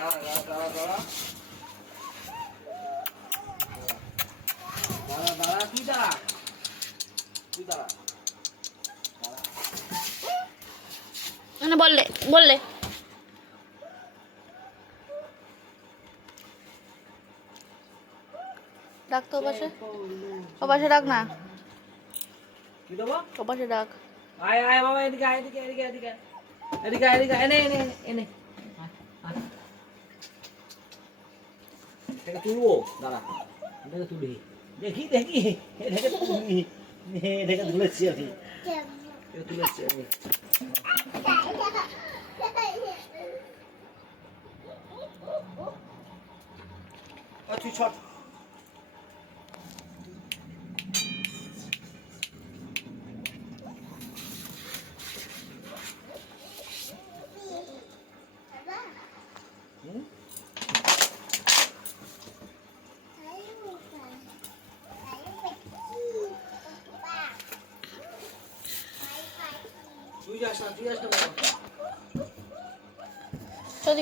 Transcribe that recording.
দাঁড়া তুই দাঁড়া মানে বললে বললে ডাক তো ওপাশে ডাক না কি দেবো ওপাশে ডাক আয় আয় বাবা এদিকে এনে এটাকে তুলবো দাঁড়া এটাকে তুলি দেখি এটাকে তুলেছি আমি তুলেছি আমি তুই ছট তুই যাস না বাবা চল